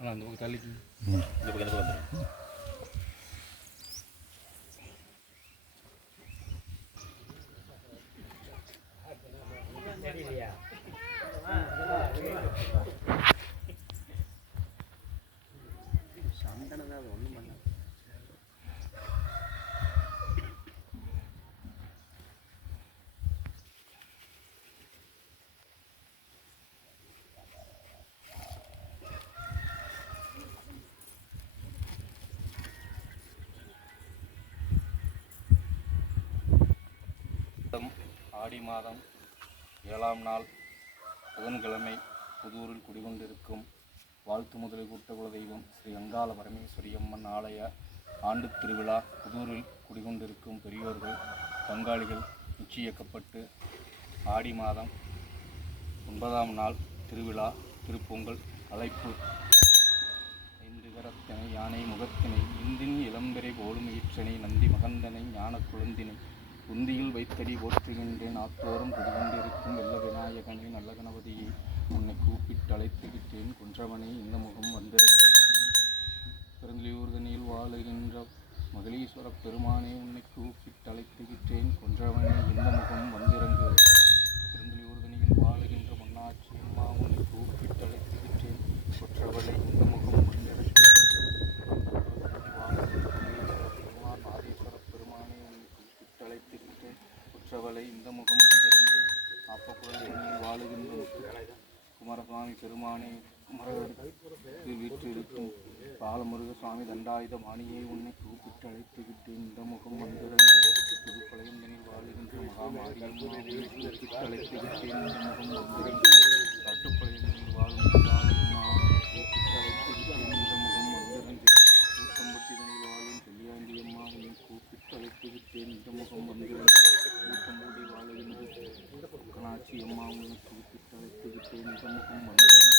ஆனால் அந்த பக்கம் தள்ளி இந்த பக்கம் எனக்கு வந்துடும். ஆடி மாதம் 7ஆம் நாள் புதன்கிழமை புதூரில் குடிகொண்டிருக்கும் வாழ்த்து முதலை கூட்ட குலதெய்வம் ஸ்ரீ அங்காள பரமேஸ்வரி அம்மன் ஆலய ஆண்டு திருவிழா. புதூரில் குடிகொண்டிருக்கும் பெரியோர்கள் பங்காளிகள் நிச்சயிக்கப்பட்டு ஆடி மாதம் 9ஆம் நாள் திருவிழா திருப்பொங்கல் அழைப்பு. 5 கரத்தினை யானை முகத்தினை இந்தின் இளம்பெறை போலும் ஈற்றனை நந்தி மகந்தனை ஞான குழந்தினை உந்தியில் வைத்தடி போற்றுகின்றேன். ஆத்தோறும் குடிகொண்டிருக்கும் வெள்ள விநாயகனை நல்ல கணபதியை உன்னை கூப்பிட்டு அழைத்துவிட்டேன். குன்றவனை இந்த முகம் வந்திருந்தேன். பெருந்தலையூர் தனியில் வாழுகின்ற மகளீஸ்வர பெருமானை உன்னை கூப்பிட்டு அழைத்துவிட்டேன். குன்றவனை இந்த முகம் வந்திறங்கு. பெருந்தலையூர் தனியில் வாழுகின்ற மன்னாட்சி அம்மா உன்னை கூப்பிட்டு அழைத்துவிட்டேன். குற்றவளை இந்த முகம் வந்திறங்கு. குற்றவளை இந்த முகம் வந்திறங்கு. ஆப்பக்குழல் எண்ணில் வாழுகின்ற குமாரசுவாமி பெருமானை குமரகத்தில் வீற்றிருக்கும் பாலமுருக சுவாமி தண்டாயுத மாணியை உன்னை கூப்பிட்டு அழைத்துவிட்டேன். இந்த முகம் வந்திறங்கு. புதுப்பழையந்தனில் வாழுகின்ற மகாமாரியம்மா உன்னை கூப்பிட்டு அழைத்துவிட்டேன். இந்த முகம் வந்திறங்கு. கட்டுப்பழையந்தனில் வாழும் காளியம்மா உன்னை கூப்பிட்டு அழைத்துவிட்டேன். இந்த முகம் வந்திறங்கு. கூத்தம்பட்டிதனில் வாழும் செல்லியாண்டியம்மா உன்னை கூப்பிட்டு அழைத்துவிட்டேன். இந்த முகம் வந்திறங்கு. கூத்தம்பூடி வாழுகின்ற கனாட்சி அம்மா உன்னை கூப்பிட்டு அழைத்துவிட்டேன். இந்த முகம் வந்திறங்கு.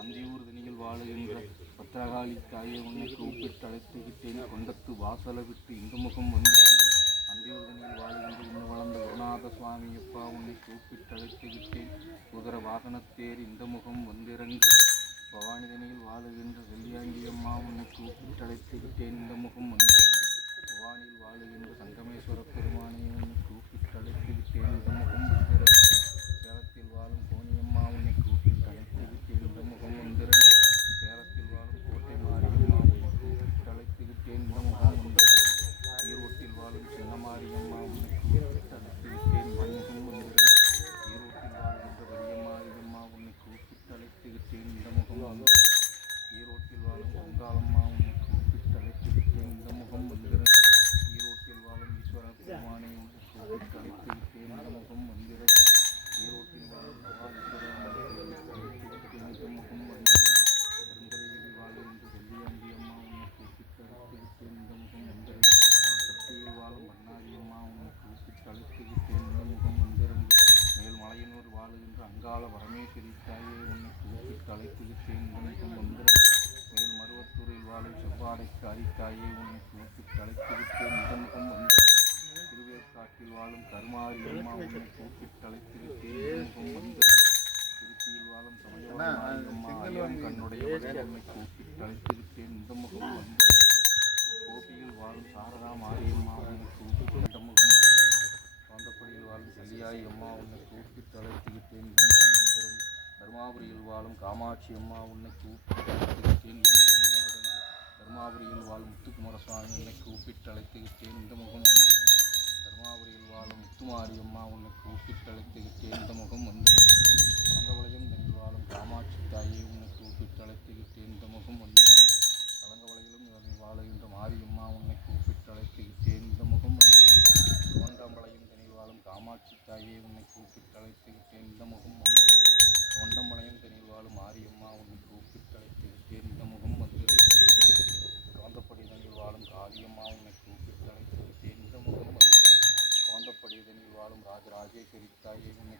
அந்தியூர் தனியில் வாழுகின்ற பத்திரகாளி தாயை உன்னை கூப்பிட்டு அழைத்துவிட்டேன். கொண்டத்து வாசலை விட்டு இந்த முகம் வந்திறங்கு. அந்தியூர் தனியில் வாழுகின்ற இன்னும் வளர்ந்த குருநாத சுவாமி அப்பா உன்னை கூப்பிட்டு அழைத்துவிட்டேன். குதிர வாகனத்தேர் இந்த முகம் வந்திறங்கு. பவானி தனியில் வாழுகின்ற வெள்ளியாண்டி அம்மா உன்னை கூப்பிட்டு அழைத்துவிட்டேன். இந்த முகம் வந்திறங்கு. பவானியில் வாழுகின்ற சங்கமேஸ்வர பெருமானை உன்னை கூப்பிட்டு அழைத்துவிட்டேன். இந்த முகம் வந்திறங்கு. சேலத்தில் வாழும் கோணியம்மா உன்னை கூப்பிட்டு அழைத்துவிட்டேன். இந்த முகம் வந்திறங்கு. சேலத்தில் வாழும் கோட்டை மாரியம்மா உன்னை கூப்பிட்டு அழைத்துவிட்டேன். இந்த முகம் வந்திறங்கு. ஈரோட்டில் வாழும் சின்னமாரியம்மா உன்னை கூப்பிட்டு அழைத்துவிட்டேன். இந்த முகம் வந்திறங்கு. ஈரோட்டில் வாழ்கின்ற பெரியமாரியம்மா உன்னை கூப்பிட்டு அழைத்துவிட்டேன். இந்த முகம் வந்திறங்கு. ஈரோட்டில் வாழும் பொங்காலம்மா உன்னை கூப்பிட்டு அழைத்துவிட்டேன். இந்த முகம் வந்திறங்கு. ஈரோட்டில் வாழும் ஈஸ்வர பெருமானை உன்னை கூப்பிட்டு அழைத்துவிட்டேன். இந்த முகம் வந்திறங்கு. ஈரோட்டில் வாழும் இந்த முகம் வந்திறங்கு. பெருந்தலையில் வாழுகின்ற வெள்ளியாண்டி அம்மா உன்னை கூப்பிட்டு அழைத்துவிட்டேன். இந்த முகம் வந்திறங்கு. சக்தியில் வாழும் பண்ணாரி அம்மா உன்னை கூப்பிட்டு அழைத்துவிட்டேன். இந்த முகம் வந்திறங்கு. மேல்மலையனூர் வாழுகின்ற அங்காள பரமேஸ்வரி தாயை உன்னை கூப்பிட்டு அழைத்துவிட்டேன். இந்த முகம் வந்திறங்கு. மேல்மருவத்தூரில் வாழும் செவ்வாடைக்காரி தாயை உன்னை கூப்பிட்டு அழைத்துவிட்டேன். இந்த முகம் வந்திறங்கு. திருவேற்காட்டில் வாழும் கருமாரி அம்மா உன்னை கூப்பிட்டு அழைத்துவிட்டேன். இந்த முகம் வந்திறங்கு. திருச்சியில் வாழும் சமயவாரி அம்மா ஐயம் கண்ணுடைய உன்னை கூப்பிட்டு அழைத்துவிட்டேன். இந்த முகம் வந்திறங்கு. கோபியில் வாழும் சாரதா மாரியம்மா உன்னை கூப்பிட்டு இந்த முகம் வந்திறங்கு. காந்தப்படியில் வாழும் செல்லியாய் அம்மா உன்னை கூப்பிட்டு அழைத்துவிட்டேன். இந்த முகம் வந்திறங்கு. தருமாபுரியில் வாழும் காமாட்சி அம்மா உன்னை கூப்பிட்டு அழைத்துவிட்டேன். இந்த முகம் வந்திறங்கு. தருமாபுரியில் வாழும் முத்துக்குமாரசுவாமி உன்னை கூப்பிட்டு அழைத்துவிட்டேன். இந்த முகம் வந்திறங்கு. தருமாபுரியில் வாழும் முத்துமாரி அம்மா உன்னை கூப்பிட்டு அழைத்துவிட்டேன். இந்த முகம் வந்திறங்கு. கலங்கவளையம் தனில் வாழும் காமாட்சி தாயை உன்னை கூப்பிட்டு அழைத்துவிட்டேன். இந்த முகம் வந்திறங்கு. கலங்கவளையிலும் இதனில் வாழுகின்ற மாரியம்மா உன்னை கூப்பிட்டு அழைத்துவிட்டேன். இந்த முகம் வந்திறங்கு. தோண்டம்பாளையம் தனில் வாழும் காமாட்சி தாயை உன்னை கூப்பிட்டு அழைத்துவிட்டேன். இந்த முகம் வந்திறங்கு. தோண்டம்பாளையம் தனில் வாழும் மாரியம்மா உன்னை கூப்பிட்டு அழைத்துவிட்டேன். இந்த முகம் வந்திறங்கு. காந்தப்படி தனில் வாழும் காளியம்மா உன்னை கூப்பிட்டு அழைத்துவிட்டேன். இந்த முகம் வந்திறங்கு. காந்தப்படி தனில் வாழும் ராஜராஜேஸ்வரி தாயை உன்னை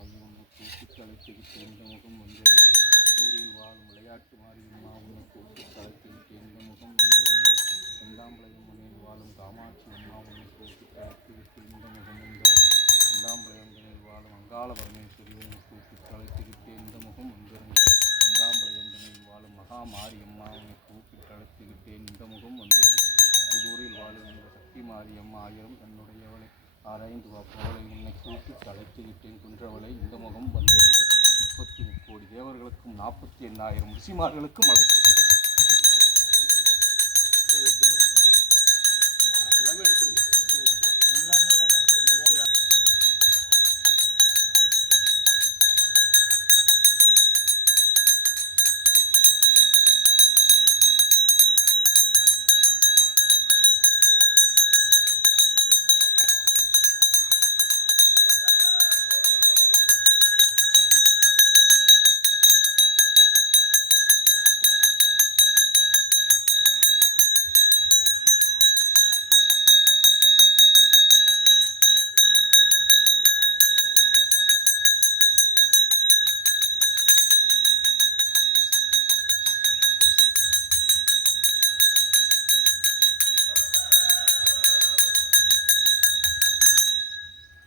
தாயி உன்னை கூப்பிட்டு அழைத்துக்கிட்டு இந்த முகம் வந்திருந்து புதூரில் வாழும் விளையாட்டு மாரியம்மா உன்னை கூப்பிட்டு அழைத்துக்கிட்டு இந்த முகம் வந்திருந்து செந்தாம்பளையம்மனில் வாழும் காமாட்சி அம்மா உன்னை கூப்பிட்டு அழைத்துக்கிட்டு இந்த முகம் வந்திருந்து செந்தாம்பளையந்தனில் வாழும் அங்காள பரமேஸ்வரி உன்னை கூப்பிட்டு அழைத்துக்கிட்டு இந்த முகம் வந்திருந்து செந்தாம்பளையந்தனில் வாழும் மகா மாரியம்மா உன்னை கூப்பிட்டு அழைத்துக்கிட்டேன் இந்த முகம் வந்திருந்து புதூரில் வாழுகின்ற சக்தி மாரியம்மா ஆயிரம் தன்னுடையவளை ஆராய்ந்து பார்ப்பவளை உன்னை கூப்பிட்டு அழைத்துக்கிட்டேன் குன்றவளை இந்த முகம் வந்திருந்து 33 கோடி தேவர்களுக்கும் 48,000 ரிஷிமார்களுக்கும் அழைப்பு எல்லாமே எடுத்துருங்க.